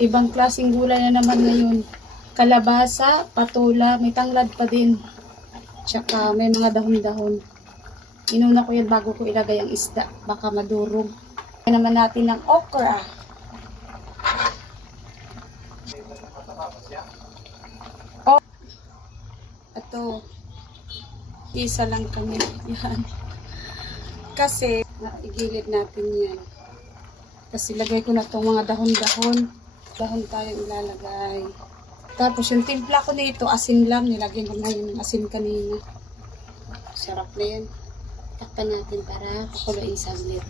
Ibang klaseng gulay na naman ngayon. Kalabasa, patula, may tanglad pa din. Tsaka may mga dahon-dahon. Inuna ko yan bago ko ilagay ang isda. Baka madurog. Kaya naman natin ng okra. Oh, ito. Isa lang kami. Yan. Kasi, igilid natin yan. Kasi lagay ko na itong mga dahon-dahon. Dahon tayong ilalagay. Tapos yung timpla ko nito, asin lang. Nilagyan ko na yung asin kanina. Sarap na yan. Takpan natin para pakuluin saglit.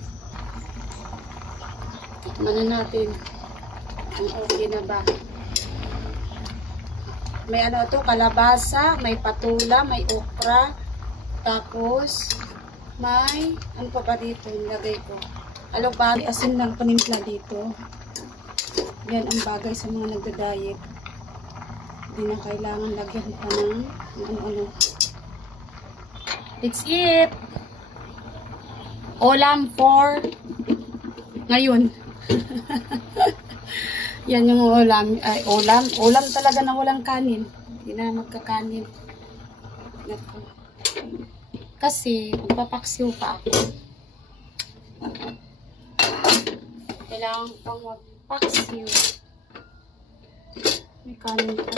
Tikman na natin. Ang okay na ba? May ano ito, kalabasa, may patula, may okra. Tapos, may, ano pa ba dito, nilagay ko. Alubali, asin lang panimpla dito. Yan ang bagay sa mga nagda-diet. Hindi na kailangan lagyan pa ng ano-ano. Let's eat! Ulam for ngayon. Yan yung ulam. Ay, ulam. Ulam talaga na walang kanin. Hindi na magkakanin. Naku. Kasi, magpapaksiw pa ako. Kailangan pang magpaksiw. May kanin pa.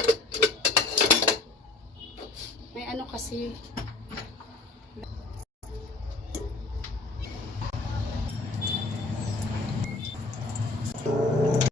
May ano kasi,